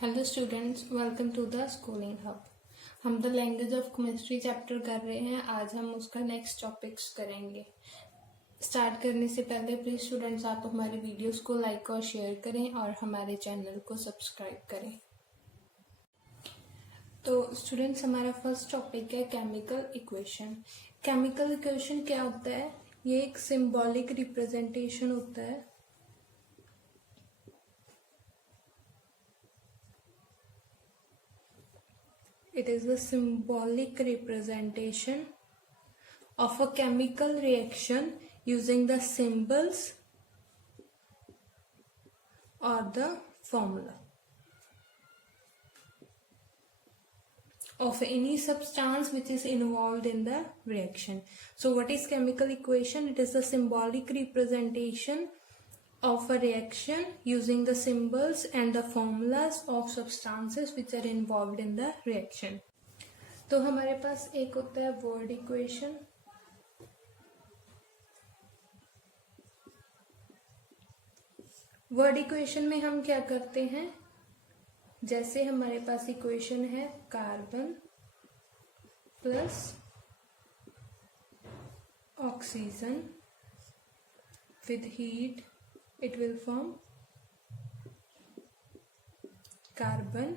Hello students, welcome to the schooling hub. हम the language of chemistry chapter कर रहे हैं। आज हम उसका नेक्स्ट टॉपिक्स करेंगे। स्टार्ट करने से पहले प्लीज स्टूडेंट्स आप हमारी वीडियोस को लाइक और शेयर करें और हमारे चैनल को सब्सक्राइब करें। तो स्टूडेंट्स, हमारा फर्स्ट टॉपिक है केमिकल इक्वेशन। केमिकल इक्वेशन क्या होता है? ये एक सिंबॉलिक रिप्रेजेंटेशन होता है It is a symbolic representation of a chemical reaction using the symbols or the formula of any substance which is involved in the reaction. So what is chemical equation? It is the symbolic representation of a reaction using the symbols and the formulas of substances which are involved in the reaction. तो हमारे पास एक होता है word equation. Word equation में हम क्या करते हैं? जैसे हमारे पास इक्वेशन है carbon plus oxygen with heat it will form carbon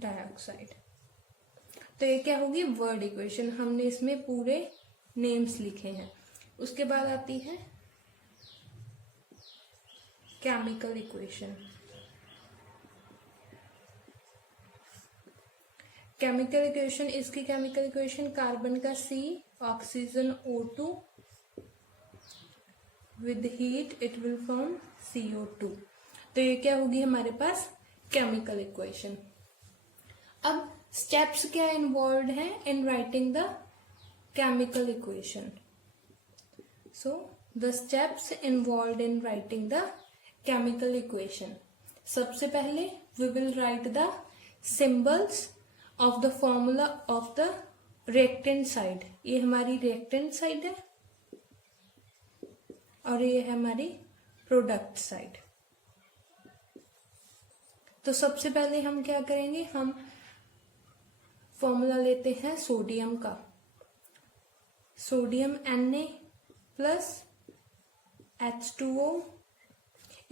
dioxide. तो ये क्या होगी? Word equation. हमने इसमें पूरे नेम्स लिखे हैं। उसके बाद आती है केमिकल इक्वेशन। केमिकल इक्वेशन, इसकी केमिकल इक्वेशन कार्बन का C, oxygen O2 with heat it will form CO2। तो ये क्या होगी हमारे पास? Chemical equation. अब स्टेप्स क्या इन्वॉल्व हैं in writing the chemical equation? So the steps involve in writing the chemical equation. सबसे पहले we will write the symbols of the formula of the reactant side. ये हमारी रिएक्टेंट साइड है और ये है हमारी प्रोडक्ट साइड। तो सबसे पहले हम क्या करेंगे? हम फॉर्मूला लेते हैं सोडियम का। Sodium Na plus H2O।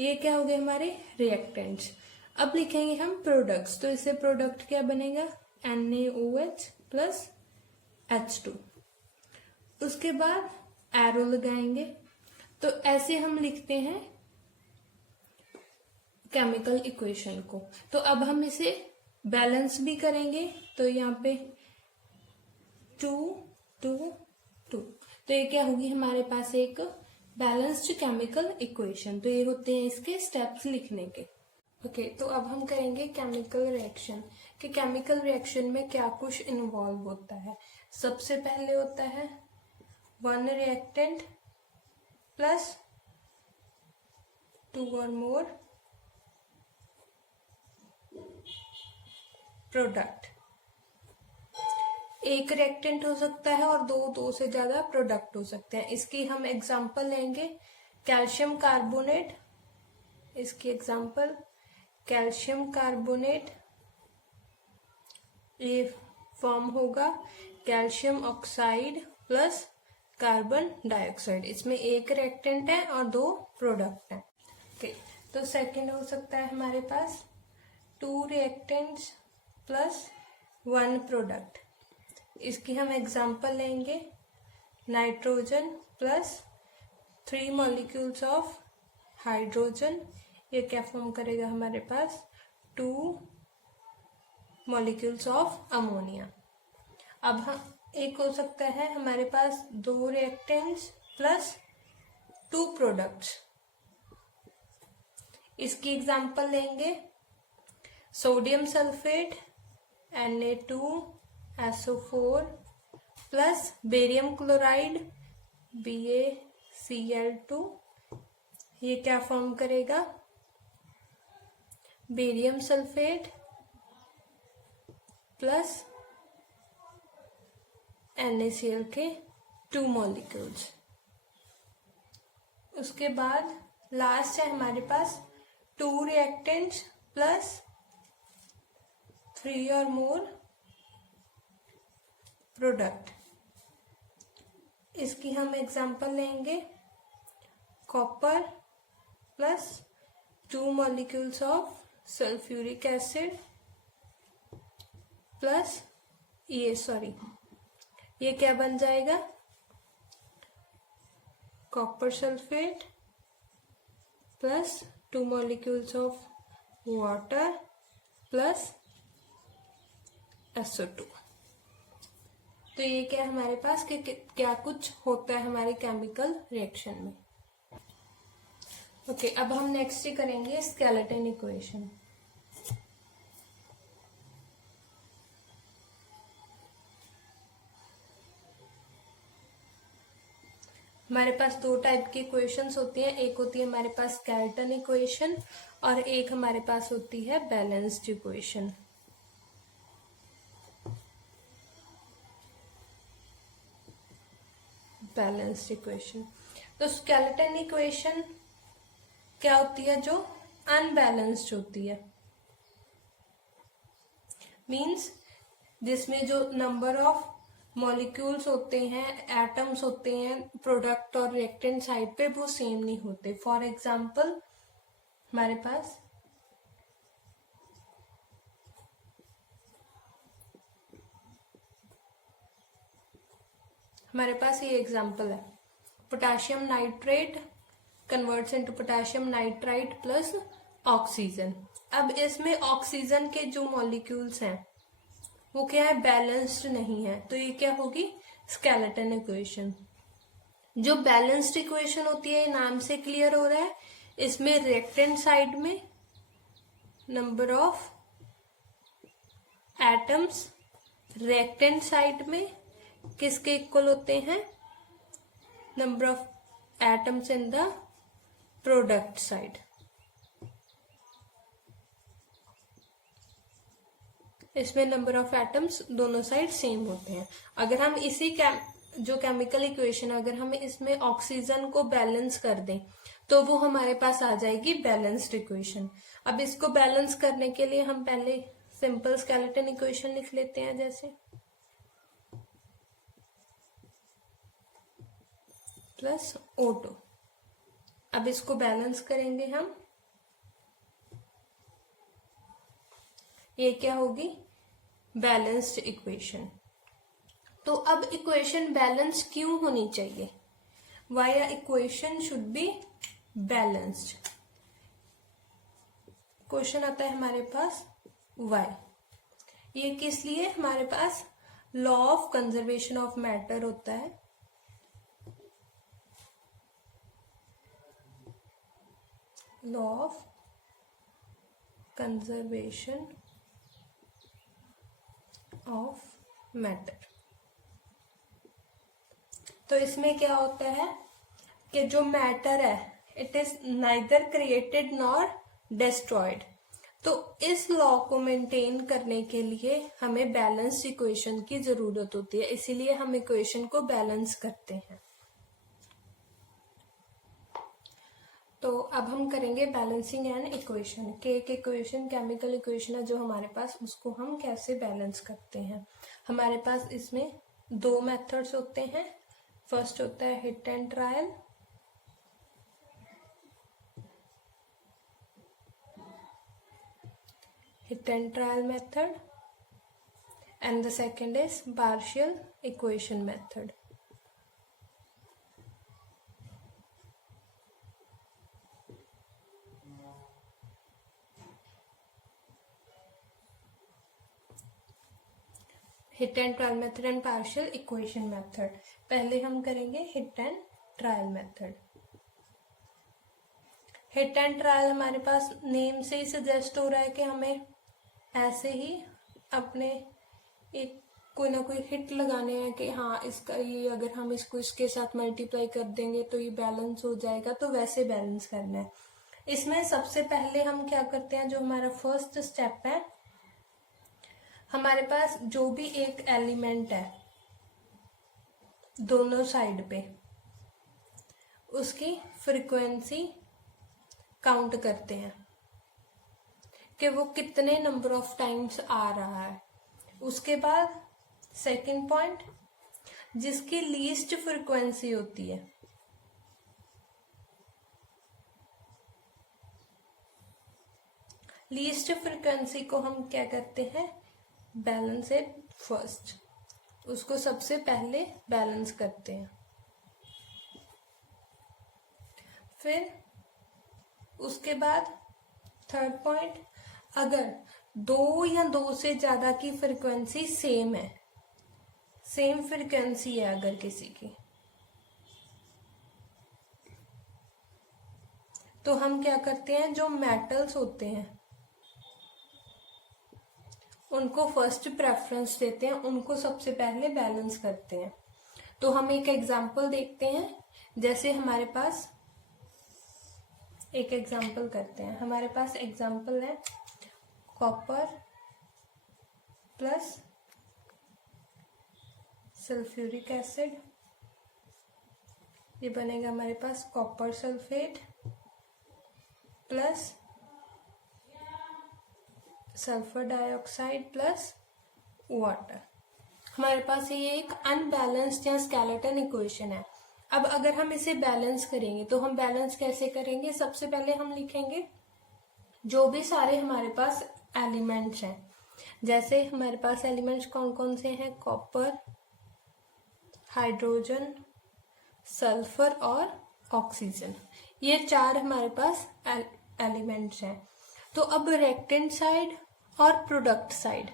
ये क्या हो गए? हमारे रिएक्टेंट्स। अब लिखेंगे हम प्रोडक्ट्स। तो इससे प्रोडक्ट क्या बनेगा? NaOH plus H2। उसके बाद एरो लगाएंगे। तो ऐसे हम लिखते हैं केमिकल इक्वेशन को। तो अब हम इसे बैलेंस भी करेंगे। तो यहाँ पे 2 2 2। तो ये क्या होगी हमारे पास? एक बैलेंस्ड केमिकल इक्वेशन। तो ये होते हैं इसके स्टेप्स लिखने के। ओके, तो अब हम करेंगे केमिकल रिएक्शन कि केमिकल रिएक्शन में क्या कुछ इन्वॉल्व होता है। सबसे पहले होता है one reactant plus 2 or more product. एक रिएक्टेंट हो सकता है और दो से ज्यादा प्रोडक्ट हो सकते हैं। इसकी हम एग्जांपल लेंगे कैल्शियम कार्बोनेट। इसकी एग्जांपल कैल्शियम कार्बोनेट। ये फॉर्म होगा calcium oxide plus carbon dioxide. इसमें एक रिएक्टेंट है और 2 प्रोडक्ट हैं। ओके, तो सेकंड हो सकता है हमारे पास 2 रिएक्टेंट्स प्लस 1 प्रोडक्ट। इसकी हम एग्जांपल लेंगे nitrogen plus 3 molecules of hydrogen. ये क्या फॉर्म करेगा हमारे पास? 2 मॉलिक्यूल्स ऑफ अमोनिया। अब हम एक हो सकता है हमारे पास 2 रिएक्टेंट्स प्लस 2 प्रोडक्ट्स। इसकी एग्जांपल लेंगे sodium sulphate Na2SO4 plus barium chloride BaCl2। ये क्या फॉर्म करेगा? बेरियम सल्फेट प्लस NaCl के 2 मॉलिक्यूल्स। उसके बाद लास्ट है हमारे पास 2 reactants plus 3 or more product. इसकी हम एग्जांपल लेंगे, copper plus 2 molecules of sulphuric acid plus ये क्या बन जाएगा, copper sulphate plus 2 molecules of water plus SO2। तो ये क्या हमारे पास क्या कुछ होता है हमारे केमिकल रिएक्शन में। ओके, अब हम नेक्स्ट करेंगे स्केलेटन इक्वेशन। हमारे पास दो टाइप की इक्वेशंस होती हैं, एक होती है हमारे पास स्केलेटन इक्वेशन और एक हमारे पास होती है बैलेंस्ड इक्वेशन। बैलेंस्ड इक्वेशन, तो स्केलेटन इक्वेशन क्या होती है, जो अनबैलेंस्ड होती है, मींस जिसमें जो नंबर ऑफ मॉलिक्यूल्स होते हैं, एटम्स होते हैं प्रोडक्ट और रिएक्टेंट साइड पे, वो सेम नहीं होते। फॉर एग्जांपल हमारे पास ये एग्जांपल है, potassium nitrate converts into potassium nitrite plus oxygen. अब इसमें ऑक्सीजन के जो मॉलिक्यूल्स हैं वो क्या है, बैलेंस्ड नहीं है, तो ये क्या होगी, स्केलेटन इक्वेशन। जो बैलेंस्ड इक्वेशन होती है, नाम से क्लियर हो रहा है, इसमें रिएक्टेंट साइड में number of atoms reactant side में किसके इक्वल होते हैं, number of atoms in the product side. इसमें नंबर ऑफ एटम्स दोनों साइड सेम होते हैं। अगर हम इसी जो केमिकल इक्वेशन, अगर हम इसमें ऑक्सीजन को बैलेंस कर दें तो वो हमारे पास आ जाएगी बैलेंस्ड इक्वेशन। अब इसको बैलेंस करने के लिए हम पहले सिंपल स्केलेटन इक्वेशन लिख लेते हैं, जैसे प्लस O2। अब इसको बैलेंस करेंगे हम, ये क्या होगी, बैलेंस्ड इक्वेशन। तो अब इक्वेशन बैलेंस क्यों होनी चाहिए, why a equation should be balanced. Question आता है हमारे पास वाई, ये किस लिए, हमारे पास law of conservation of matter होता है, law of conservation of matter. तो इसमें क्या होता है कि जो मैटर है, it is neither created nor destroyed. तो इस लॉ को मेंटेन करने के लिए हमें बैलेंस इक्वेशन की जरूरत होती है, इसीलिए हम इक्वेशन को बैलेंस करते हैं। तो अब हम करेंगे बैलेंसिंग एन इक्वेशन के एक इक्वेशन, केमिकल इक्वेशन है जो हमारे पास, उसको हम कैसे बैलेंस करते हैं। हमारे पास इसमें दो मेथड्स होते हैं। फर्स्ट होता है hit and trial, hit and trial method, and the second is partial equation method. Hit and trial method and partial equation method. पहले हम करेंगे hit and trial method. Hit and trial हमारे पास name से ही suggest हो रहा है कि हमें ऐसे ही अपने एक कोई ना कोई हिट लगाने हैं कि हाँ इसका ये, अगर हम इसको इसके साथ मल्टीप्लाई कर देंगे तो ये बैलेंस हो जाएगा, तो वैसे बैलेंस करना है। इसमें सबसे पहले हम क्या करते हैं, जो हमारा फर्स्ट स्टेप है, हमारे पास जो भी एक एलिमेंट है दोनों साइड पे, उसकी फ्रीक्वेंसी काउंट करते हैं कि वो कितने नंबर ऑफ टाइम्स आ रहा है। उसके बाद सेकंड पॉइंट, जिसकी लीस्ट फ्रीक्वेंसी होती है, लीस्ट फ्रीक्वेंसी को हम क्या करते हैं, बैलेंस इट फर्स्ट, उसको सबसे पहले बैलेंस करते हैं। फिर उसके बाद थर्ड पॉइंट, अगर दो या दो से ज्यादा की फ्रीक्वेंसी सेम है, सेम फ्रीक्वेंसी है अगर किसी की, तो हम क्या करते हैं, जो मेटल्स होते हैं उनको फर्स्ट प्रेफरेंस देते हैं, उनको सबसे पहले बैलेंस करते हैं। तो हम एक एग्जांपल देखते हैं। जैसे हमारे पास एक एग्जांपल करते हैं, हमारे पास एग्जांपल है कॉपर प्लस सल्फ्यूरिक एसिड, ये बनेगा हमारे पास copper sulphate plus sulphur dioxide plus water. हमारे पास ये एक अनबैलेंस्ड या स्केलेटन इक्वेशन है। अब अगर हम इसे बैलेंस करेंगे तो हम बैलेंस कैसे करेंगे, सबसे पहले हम लिखेंगे जो भी सारे हमारे पास एलिमेंट्स हैं। जैसे हमारे पास एलिमेंट्स कौन कौन से हैं, कॉपर, हाइड्रोजन, सल्फर और ऑक्सीजन, ये चार हमारे पास एलिमेंट्स हैं। तो अब रिएक्टेंट साइड और प्रोडक्ट साइड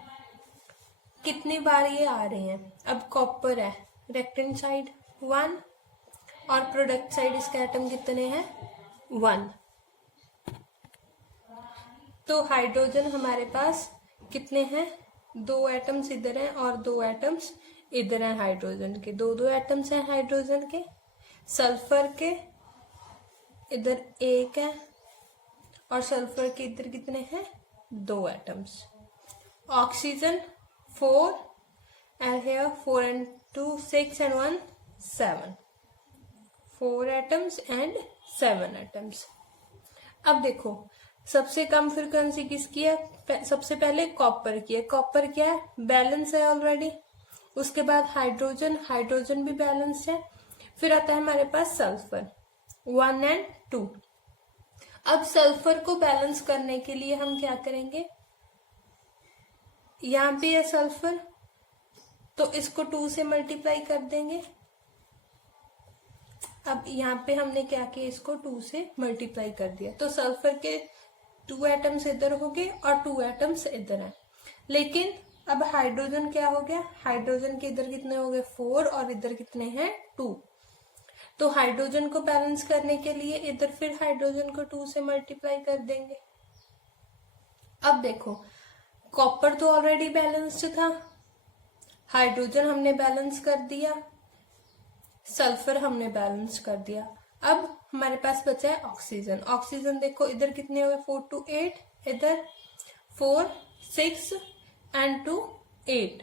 कितनी बार ये आ रहे हैं। अब कॉपर है, रिएक्टेंट साइड 1 और प्रोडक्ट साइड इसके एटम कितने हैं, 1। तो हाइड्रोजन हमारे पास कितने हैं, 2 एटम्स इधर हैं और 2 एटम्स इधर हैं हाइड्रोजन के, 2 एटम्स हैं हाइड्रोजन के। सल्फर के इधर 1 है और सल्फर के इधर कितने हैं, 2 atoms. Oxygen 4 and here 4 and 2 6 and 1 7, 4 atoms and 7 atoms। अब देखो सबसे कम फ्रीक्वेंसी किसकी है, सबसे पहले कॉपर की है। कॉपर क्या है, बैलेंस है ऑलरेडी। उसके बाद हाइड्रोजन, हाइड्रोजन भी बैलेंस है। फिर आता है हमारे पास सल्फर 1 and 2। अब सल्फर को बैलेंस करने के लिए हम क्या करेंगे, यहां पे है सल्फर तो इसको 2 से मल्टीप्लाई कर देंगे। अब यहाँ पे हमने क्या किया, इसको 2 से मल्टीप्लाई कर दिया, तो सल्फर के 2 एटम्स इधर हो गए और 2 एटम्स इधर हैं। लेकिन अब हाइड्रोजन क्या हो गया, हाइड्रोजन के इधर कितने हो गए, 4 और इधर कितने हैं, 2। तो हाइड्रोजन को बैलेंस करने के लिए इधर फिर हाइड्रोजन को 2 से मल्टीप्लाई कर देंगे। अब देखो कॉपर तो ऑलरेडी बैलेंस्ड था, हाइड्रोजन हमने बैलेंस कर दिया, सल्फर हमने बैलेंस कर दिया। अब हमारे पास बचा है ऑक्सीजन। ऑक्सीजन देखो इधर कितने हुए, 4 to 8, इधर 4 6 and 2 8।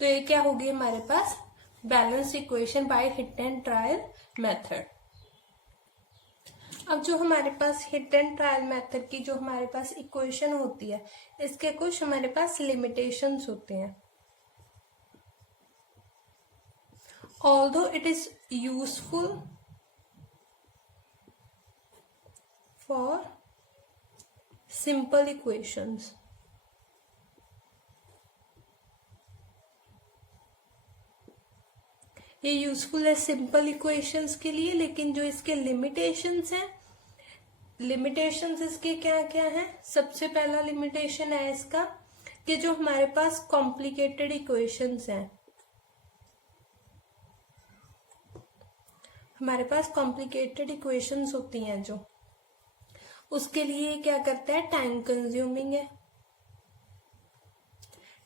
तो ये क्या होगी हमारे पास, balance equation by hit and trial method. अब जो हमारे पास हिट एंड ट्रायल मेथड की जो हमारे पास इक्वेशन होती है, इसके कुछ हमारे पास लिमिटेशंस होते हैं। Although it is useful for simple equations, ये यूजफुल है सिंपल इक्वेशंस के लिए, लेकिन जो इसके लिमिटेशंस हैं, लिमिटेशंस इसके क्या क्या हैं। सबसे पहला लिमिटेशन है इसका कि जो हमारे पास कॉम्प्लिकेटेड इक्वेशंस हैं, हमारे पास कॉम्प्लिकेटेड इक्वेशंस होती हैं जो, उसके लिए क्या करता है, टाइम कंज्यूमिंग है,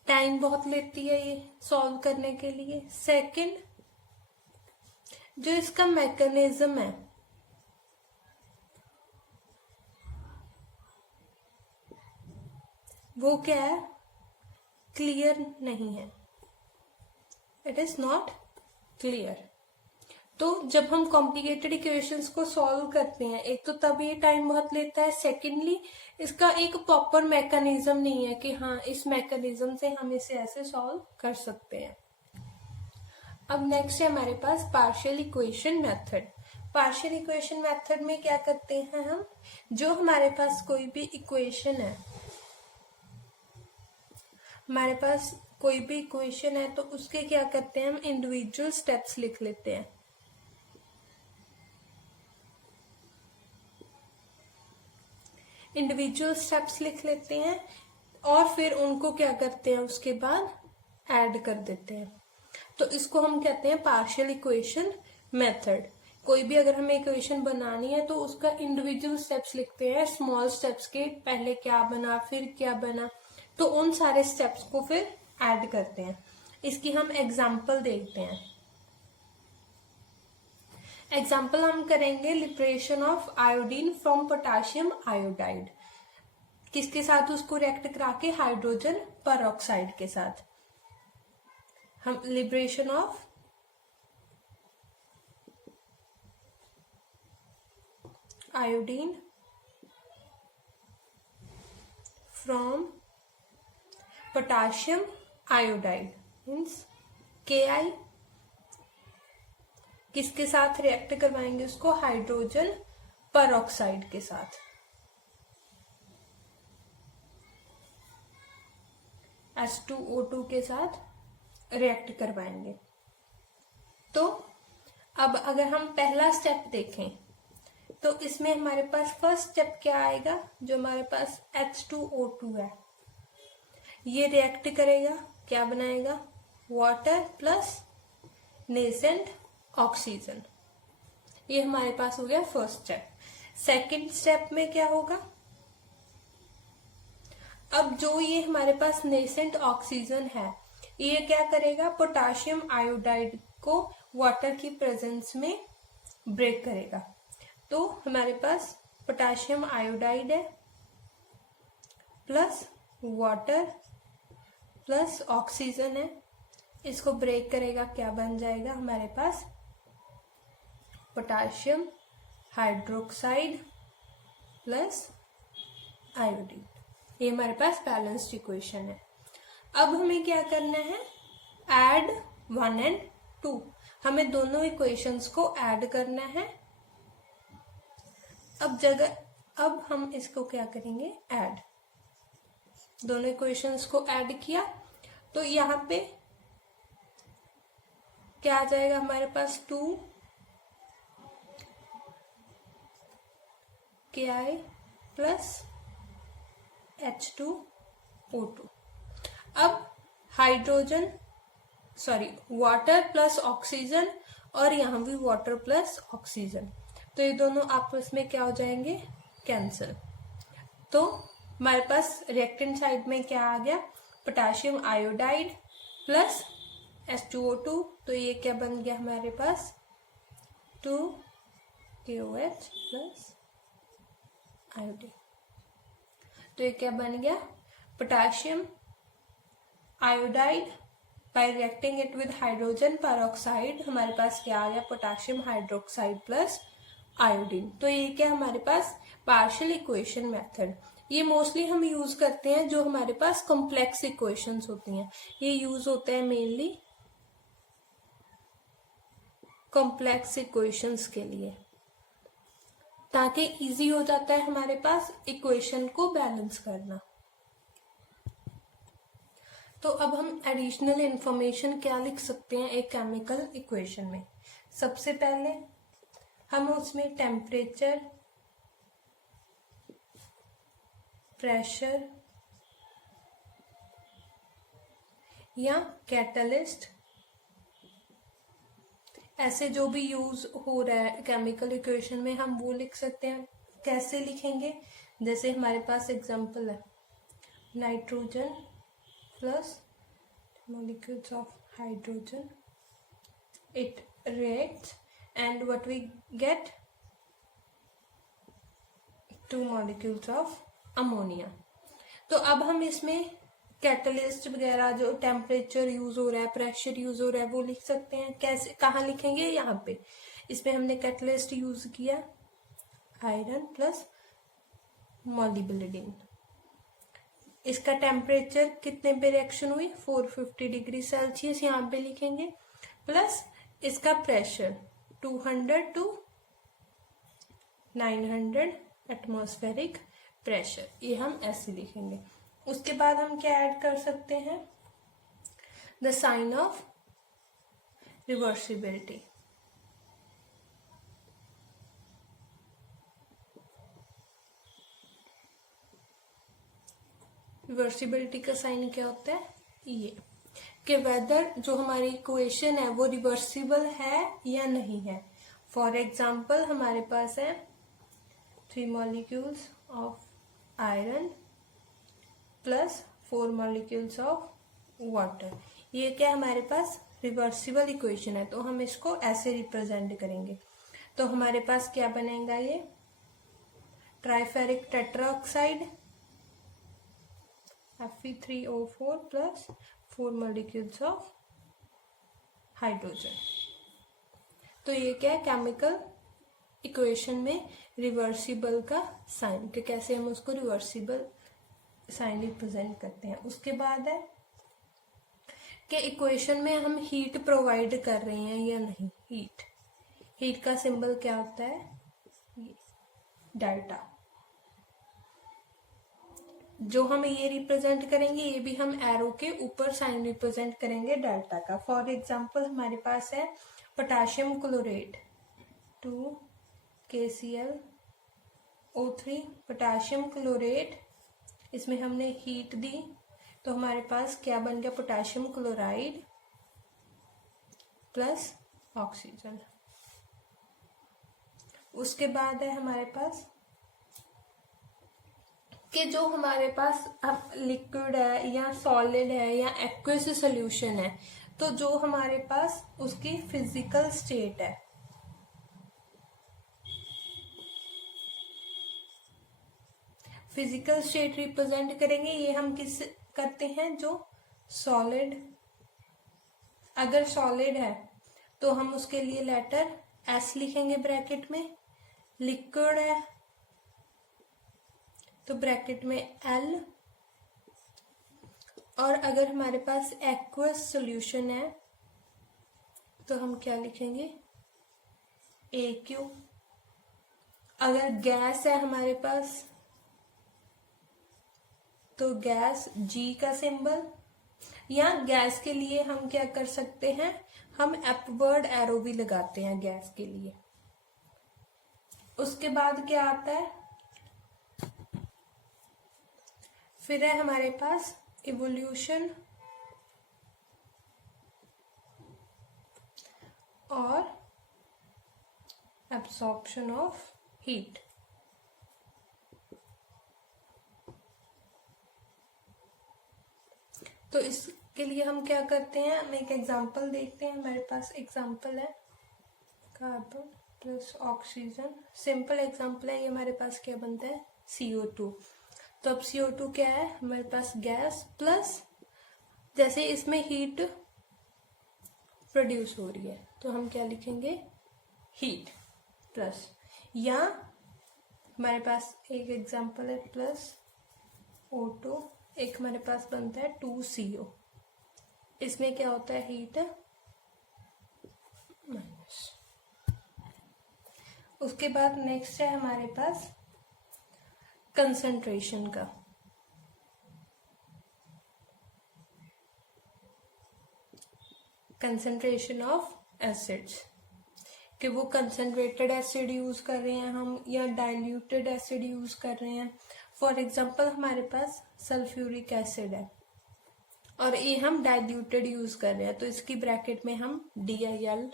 टाइम बहुत लेती है ये सॉल्व करने के लिए। सेकंड, जो इसका मैकेनिज्म है वो क्या है, क्लियर नहीं है, इट इज नॉट क्लियर। तो जब हम कॉम्प्लिकेटेड इक्वेशंस को सॉल्व करते हैं, एक तो तब ये टाइम बहुत लेता है, सेकेंडली इसका एक प्रॉपर मैकेनिज्म नहीं है कि हाँ इस मैकेनिज्म से हम इसे ऐसे सॉल्व कर सकते हैं। अब नेक्स्ट है हमारे पास partial equation method. Partial equation method में क्या करते हैं हम, जो हमारे पास कोई भी इक्वेशन है, हमारे पास कोई भी इक्वेशन है तो उसके क्या करते हैं हम इंडिविजुअल स्टेप्स लिख लेते हैं। इंडिविजुअल स्टेप्स लिख लेते हैं और फिर उनको क्या करते हैं उसके बाद ऐड कर देते हैं। तो इसको हम कहते हैं पार्शियल इक्वेशन मेथड। कोई भी अगर हमें इक्वेशन बनानी है तो उसका इंडिविजुअल स्टेप्स लिखते हैं, स्मॉल स्टेप्स के पहले क्या बना फिर क्या बना, तो उन सारे स्टेप्स को फिर ऐड करते हैं। इसकी हम एग्जाम्पल देखते हैं। एग्जाम्पल हम करेंगे liberation of iodine from potassium iodide. किसके साथ उसको रिएक्ट करा के, हाइड्रोजन परऑक्साइड के साथ। हम liberation of iodine from potassium iodide means KI, किसके साथ रिएक्ट करवाएंगे उसको, हाइड्रोजन परऑक्साइड के साथ। H2O2 के साथ रिएक्ट करवाएंगे। तो अब अगर हम पहला स्टेप देखें तो इसमें हमारे पास फर्स्ट स्टेप क्या आएगा, जो हमारे पास H2O2 है ये रिएक्ट करेगा, क्या बनाएगा, वाटर प्लस नेसेंट ऑक्सीजन। ये हमारे पास हो गया फर्स्ट स्टेप। सेकंड स्टेप में क्या होगा, अब जो ये हमारे पास नेसेंट ऑक्सीजन है ये क्या करेगा, पोटाशियम आयोडाइड को वाटर की प्रेजेंस में ब्रेक करेगा। तो हमारे पास पोटाशियम आयोडाइड है प्लस वाटर प्लस ऑक्सीजन है, इसको ब्रेक करेगा, क्या बन जाएगा हमारे पास, पोटाशियम हाइड्रोक्साइड प्लस आयोडीन। ये हमारे पास बैलेंस्ड इक्वेशन है। अब हमें क्या करना है, ऐड 1 और 2, हमें दोनों इक्वेशंस को ऐड करना है। अब हम इसको क्या करेंगे, ऐड, दोनों इक्वेशंस को ऐड किया तो यहाँ पे क्या आ जाएगा हमारे पास, 2 KI प्लस H2O2। अब वाटर प्लस ऑक्सीजन और यहाँ भी वाटर प्लस ऑक्सीजन, तो ये दोनों आपस में क्या हो जाएंगे, कैंसिल। तो हमारे पास रिएक्टेंट साइड में क्या आ गया, पोटाशियम आयोडाइड प्लस H2O2, तो ये क्या बन गया हमारे पास, 2KOH प्लस आयोडीन। तो ये क्या बन गया, potassium iodide bye reacting it with hydrogen peroxide, हमारे पास क्या आ गया, पोटाशियम हाइड्रोक्साइड प्लस आयोडीन। तो ये क्या हमारे पास पार्शियल इक्वेशन मेथड, ये मोस्टली हम यूज करते हैं जो हमारे पास कॉम्प्लेक्स इक्वेशंस होती हैं। ये यूज होता है मेनली कॉम्प्लेक्स इक्वेशंस के लिए, ताकि इजी हो जाता है हमारे पास इक्वेशन को बैलेंस करना। तो अब हम एडिशनल इंफॉर्मेशन क्या लिख सकते हैं एक केमिकल इक्वेशन में। सबसे पहले हम उसमें टेम्परेचर, प्रेशर या कैटलिस्ट, ऐसे जो भी यूज हो रहा है केमिकल इक्वेशन में हम वो लिख सकते हैं। कैसे लिखेंगे, जैसे हमारे पास एग्जांपल है, nitrogen plus molecules of hydrogen, it reacts and what we get, 2 molecules of ammonia। तो अब हम इसमें कैटलिस्ट वगैरह जो टेम्परेचर यूज हो रहा है, प्रेशर यूज हो रहा है, वो लिख सकते हैं। कैसे, कहाँ लिखेंगे, यहाँ पे इसमें हमने कैटलिस्ट यूज किया आयरन प्लस मोलिब्डेनम। इसका टेम्परेचर कितने पे रिएक्शन हुई 450 डिग्री सेल्सियस यहाँ पे लिखेंगे, प्लस इसका प्रेशर 200 to 900 एटमॉस्फेरिक प्रेशर, ये हम ऐसे लिखेंगे। उसके बाद हम क्या ऐड कर सकते हैं, the sign of reversibility. Reversibility का साइन क्या होता है, ये कि वेदर जो हमारी इक्वेशन है वो रिवर्सिबल है या नहीं है। फॉर एग्जाम्पल हमारे पास है 3 molecules of iron plus 4 molecules of water, ये क्या हमारे पास रिवर्सिबल इक्वेशन है, तो हम इसको ऐसे रिप्रेजेंट करेंगे। तो हमारे पास क्या बनेगा, ये triferric tetraoxide Fe3O4 plus 4 molecules of hydrogen. तो ये क्या है, केमिकल इक्वेशन में रिवर्सिबल का साइन, कि कैसे हम उसको रिवर्सिबल साइन रिप्रेजेंट करते हैं। उसके बाद है कि इक्वेशन में हम हीट प्रोवाइड कर रहे हैं या नहीं। हीट का सिंबल क्या होता है, डेल्टा। जो हम ये रिप्रेजेंट करेंगे, ये भी हम एरो के ऊपर साइन रिप्रेजेंट करेंगे डेल्टा का। फॉर एग्जांपल हमारे पास है potassium chlorate 2 KClO3 potassium chlorate, इसमें हमने हीट दी तो हमारे पास क्या बन गया, पोटेशियम क्लोराइड प्लस ऑक्सीजन। उसके बाद है हमारे पास कि जो हमारे पास अब लिक्विड है या सॉलिड है या एक्वस सॉल्यूशन है, तो जो हमारे पास उसकी फिजिकल स्टेट है, फिजिकल स्टेट रिप्रेजेंट करेंगे। ये हम किस करते हैं, जो सॉलिड, अगर सॉलिड है तो हम उसके लिए लेटर एस लिखेंगे ब्रैकेट में, लिक्विड है तो ब्रैकेट में एल, और अगर हमारे पास एक्वस सॉल्यूशन है तो हम क्या लिखेंगे, AQ। अगर गैस है हमारे पास तो गैस G का सिंबल, या गैस के लिए हम क्या कर सकते हैं, हम अपवर्ड एरो भी लगाते हैं गैस के लिए। उसके बाद क्या आता है, फिर है हमारे पास इवोल्यूशन और एब्सॉर्प्शन ऑफ हीट। तो इसके लिए हम क्या करते हैं, हम एक एग्जांपल देखते हैं। हमारे पास एग्जांपल है carbon plus oxygen, simple example है ये। हमारे पास क्या बनता है, CO2। तो अब CO2 क्या है, हमारे पास गैस प्लस, जैसे इसमें हीट प्रोड्यूस हो रही है तो हम क्या लिखेंगे, हीट प्लस, या हमारे पास एक एग्जांपल है प्लस O2, एक हमारे पास बनता है 2CO, इसमें क्या होता है, हीट माइनस। उसके बाद नेक्स्ट है हमारे पास कंसंट्रेशन का। कंसंट्रेशन ऑफ एसिड्स, कि वो कंसंट्रेटेड एसिड यूज कर रहे हैं हम या डाइल्यूटेड एसिड यूज कर रहे हैं। फॉर एग्जांपल हमारे पास सल्फ्यूरिक एसिड है और ये हम डाइल्यूटेड यूज कर रहे हैं, तो इसकी ब्रैकेट में हम DIL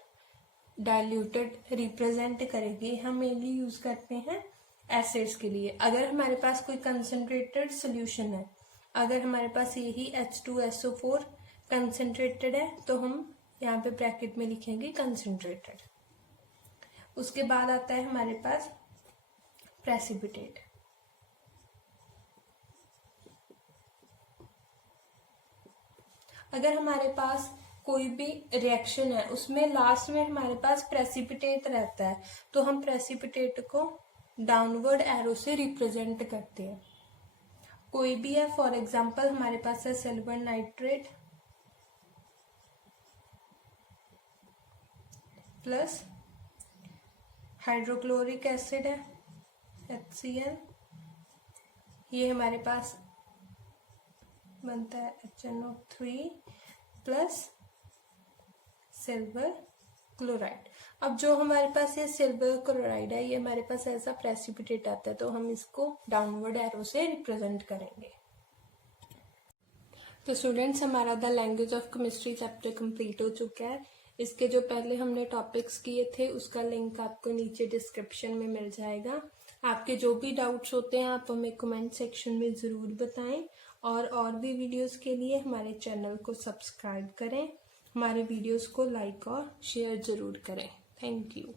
डाइल्यूटेड रिप्रेजेंट करेंगे। हम मेनली यूज करते हैं एसिड्स के लिए। अगर हमारे पास कोई कंसंट्रेटेड सोल्यूशन है, अगर हमारे पास यही H2SO4 कंसंट्रेटेड है तो हम यहाँ पे ब्रैकेट में लिखेंगे कंसंट्रेटेड। उसके बाद आता है हमारे पास प्रेसिपिटेट। अगर हमारे पास कोई भी रिएक्शन है उसमें लास्ट में हमारे पास प्रेसिपिटेट रहता है, तो हम प्रेसिपिटेट को डाउनवर्ड एरो से रिप्रेजेंट करते हैं। कोई भी है, फॉर एग्जांपल हमारे पास है silver nitrate plus hydrochloric acid है HCl, ये हमारे पास बनता है HNO3 प्लस सिल्वर क्लोराइड। अब जो हमारे पास ये सिल्वर क्लोराइड है ये हमारे पास ऐसा प्रेसिपिटेट आता है, तो हम इसको डाउनवर्ड एरो से रिप्रेजेंट करेंगे। तो स्टूडेंट्स, हमारा the language of chemistry chapter complete हो चुका है। इसके जो पहले हमने टॉपिक्स किए थे उसका लिंक आपको नीचे डिस्क्रिप्शन में मिल जाएगा। आपके जो भी डाउट्स होते हैं आप हमें कमेंट सेक्शन में ज़रूर बताएं, और भी वीडियोस के लिए हमारे चैनल को सब्सक्राइब करें, हमारे वीडियोस को लाइक और शेयर ज़रूर करें। Thank you.